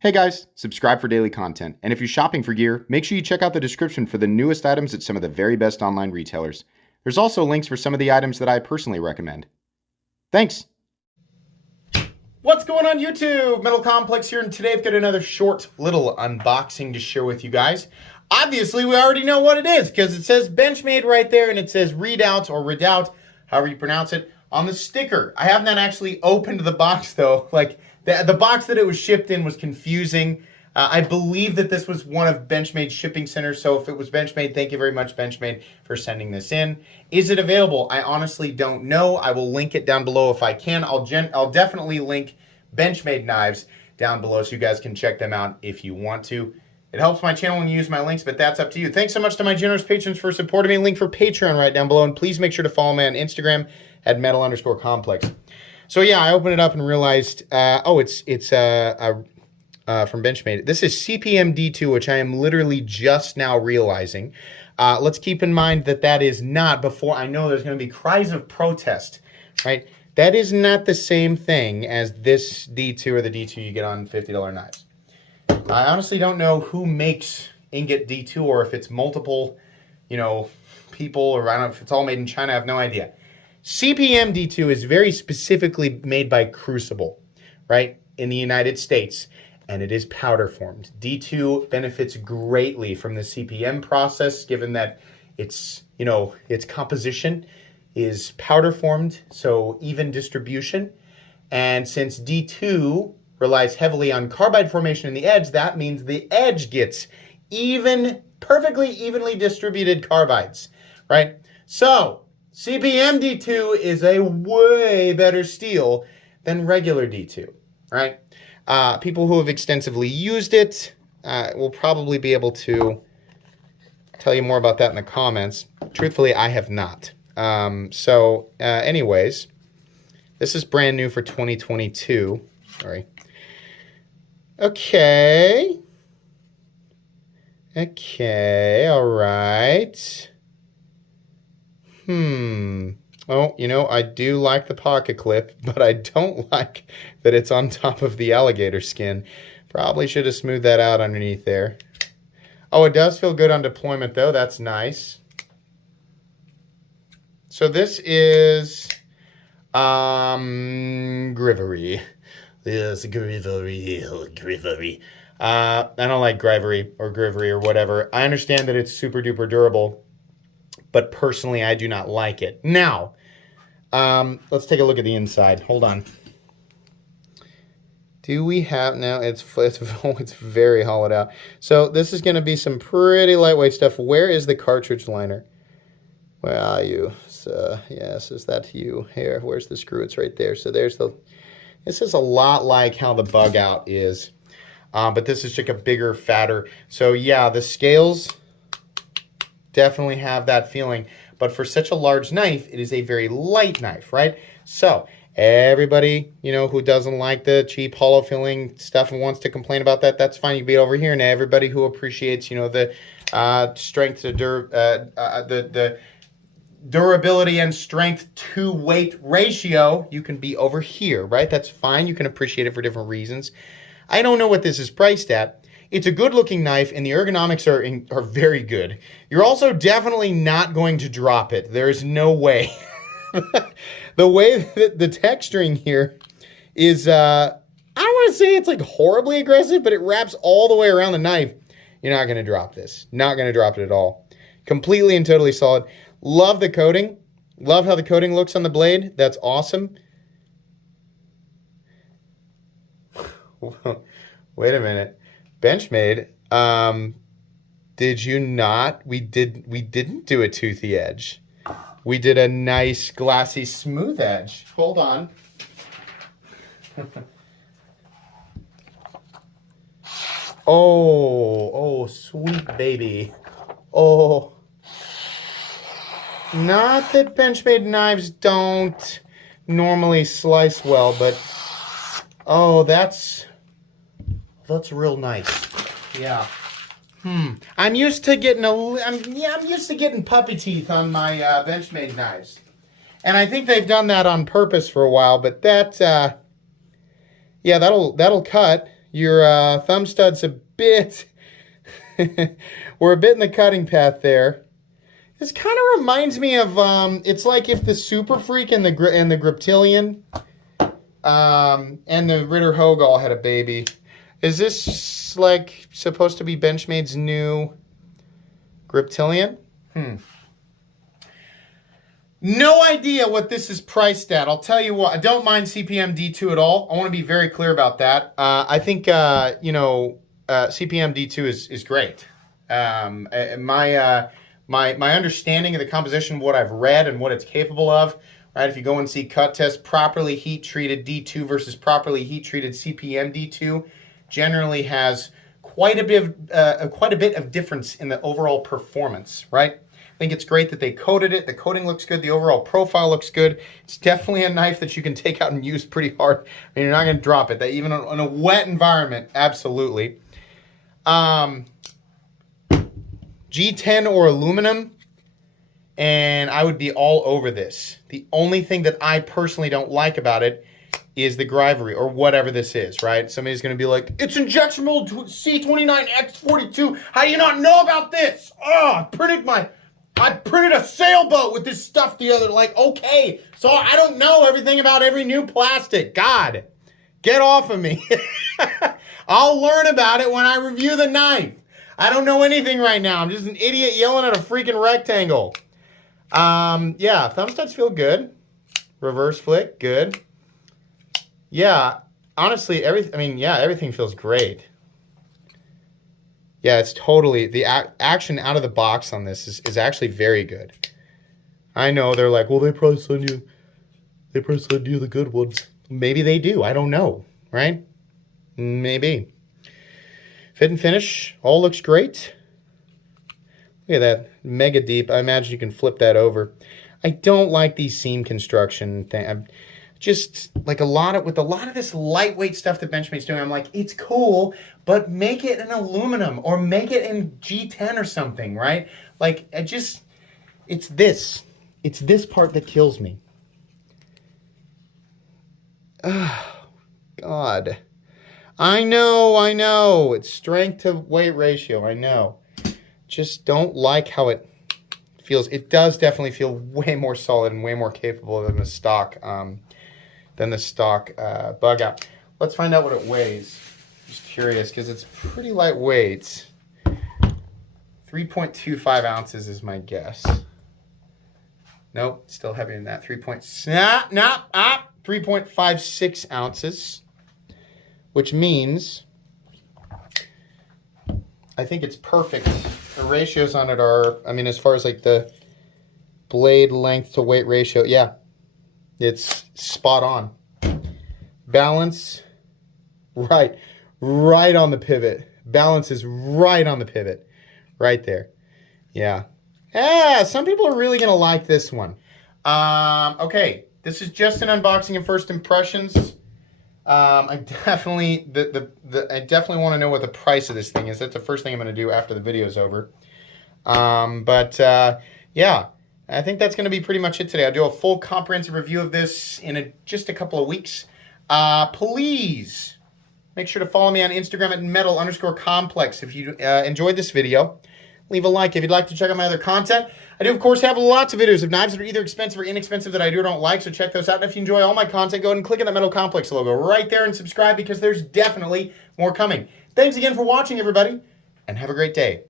Hey guys, subscribe for daily content. And if you're shopping for gear, make sure you check out the description for the newest items at some of the very best online retailers. There's also links for some of the items that I personally recommend. Thanks! What's going on YouTube? Metal Complex here, and today I've got another short little unboxing to share with you guys. Obviously, we already know what it is because it says Benchmade right there and it says Redoubt or Redoubt, however you pronounce it, on the sticker. I have not actually opened the box though. The box that it was shipped in was confusing. I believe that this was one of Benchmade's shipping centers, so if it was Benchmade, thank you very much, Benchmade, for sending this in. Is it available? I honestly don't know. I will link it down below if I can. I'll definitely link Benchmade knives down below so you guys can check them out if you want to. It helps my channel when you use my links, but that's up to you. Thanks so much to my generous patrons for supporting me. Link for Patreon right down below, and please make sure to follow me on Instagram at metal_complex. So yeah, I opened it up and realized, it's from Benchmade. This is CPM D2, which I am literally just now realizing. Let's keep in mind that that is not, before I know there's going to be cries of protest, right? That is not the same thing as this D2 or the D2 you get on $50 knives. I honestly don't know who makes ingot D2 or if it's multiple, people, or I don't know if it's all made in China. I have no idea. CPM D2 is very specifically made by Crucible, right, in the United States, and it is powder formed. D2 benefits greatly from the CPM process, given that its composition is powder formed, so even distribution. And since D2 relies heavily on carbide formation in the edge, that means the edge gets perfectly evenly distributed carbides, right? So CPM D2 is a way better steel than regular D2, right? People who have extensively used it will probably be able to tell you more about that in the comments. Truthfully, I have not. Anyways, this is brand new for 2022. Sorry. Okay, all right. Oh, I do like the pocket clip, but I don't like that it's on top of the alligator skin. Probably should have smoothed that out underneath there. Oh, it does feel good on deployment, though. That's nice. So this is Grivery. Yes, Grivery. I don't like Grivery or whatever. I understand that it's super duper durable, but personally, I do not like it. Now, let's take a look at the inside. Hold on. Do we have, now it's very hollowed out. So this is going to be some pretty lightweight stuff. Where is the cartridge liner? Where are you? So, yes, is that you? Here, where's the screw? It's right there. So this is a lot like how the bug out is. But this is just a bigger, fatter. So yeah, the scales definitely have that feeling, but for such a large knife, it is a very light knife, right? So everybody, who doesn't like the cheap hollow filling stuff and wants to complain about that, that's fine. You be over here. And everybody who appreciates, the strength to the durability and strength to weight ratio, you can be over here, right? That's fine. You can appreciate it for different reasons. I don't know what this is priced at. It's a good-looking knife, and the ergonomics are very good. You're also definitely not going to drop it. There is no way. The way that the texturing here is, I don't want to say it's like horribly aggressive, but it wraps all the way around the knife. You're not going to drop this. Not going to drop it at all. Completely and totally solid. Love the coating. Love how the coating looks on the blade. That's awesome. Wait a minute. Benchmade, did you not? We didn't do a toothy edge. We did a nice glassy smooth edge. Hold on. Oh, sweet baby. Oh. Not that Benchmade knives don't normally slice well, but oh, that's real nice. Yeah. I'm used to getting I'm used to getting puppy teeth on my Benchmade knives, and I think they've done that on purpose for a while. But that, yeah, that'll cut. your thumb stud's a bit, we're a bit in the cutting path there. This kind of reminds me of, it's like if the Super Freak and the Griptilian and the Ritter Hogue all had a baby. Is this like supposed to be Benchmade's new Griptilian? No idea what this is priced at. I'll tell you what, I don't mind CPM D2 at all. I want to be very clear about that. I think, CPM D2 is great. My understanding of the composition, what I've read and what it's capable of, right? If you go and see cut test, properly heat-treated D2 versus properly heat-treated CPM D2 generally has quite a bit of difference in the overall performance, right? I think it's great that they coated it. The coating looks good. The overall profile looks good. It's definitely a knife that you can take out and use pretty hard. I mean, you're not going to drop it. That even in a wet environment, absolutely. G10 or aluminum, and I would be all over this. The only thing that I personally don't like about it is the Grivery, or whatever this is, right? Somebody's going to be like, it's injection mold C29X42. How do you not know about this? Oh, I printed a sailboat with this stuff the other, like, okay, so I don't know everything about every new plastic. God, get off of me. I'll learn about it when I review the knife. I don't know anything right now. I'm just an idiot yelling at a freaking rectangle. Yeah, thumb studs feel good. Reverse flick, good. Yeah, honestly, everything feels great. Yeah, it's totally, the action out of the box on this is actually very good. I know they're like, well, they probably send you the good ones. Maybe they do, I don't know, right? Maybe. Fit and finish, all looks great. Look at that, mega deep. I imagine you can flip that over. I don't like these seam construction thing. I'm just like with a lot of this lightweight stuff that Benchmade's doing, I'm like, it's cool, but make it in aluminum or make it in G10 or something, right? Like, it's this part that kills me. Oh, God. I know. It's strength to weight ratio, I know. Just don't like how it feels. It does definitely feel way more solid and way more capable than the stock bug out. Let's find out what it weighs. Just curious, because it's pretty lightweight. 3.25 ounces is my guess. Nope, still heavier than that. 3.56 ounces, which means I think it's perfect. The ratios on it are, I mean, as far as like the blade length to weight ratio, yeah, it's spot on. Balance, right on the pivot. Balance is right on the pivot, right there. Yeah. Yeah, some people are really gonna like this one. Okay, this is just an unboxing and first impressions. I definitely want to know what the price of this thing is. That's the first thing I'm going to do after the video's over. Yeah, I think that's going to be pretty much it today. I'll do a full comprehensive review of this in just a couple of weeks. Please make sure to follow me on Instagram at metal_complex. If you enjoyed this video, leave a like. If you'd like to check out my other content, I do, of course, have lots of videos of knives that are either expensive or inexpensive that I do or don't like, so check those out. And if you enjoy all my content, go ahead and click on that Metal Complex logo right there and subscribe, because there's definitely more coming. Thanks again for watching, everybody, and have a great day.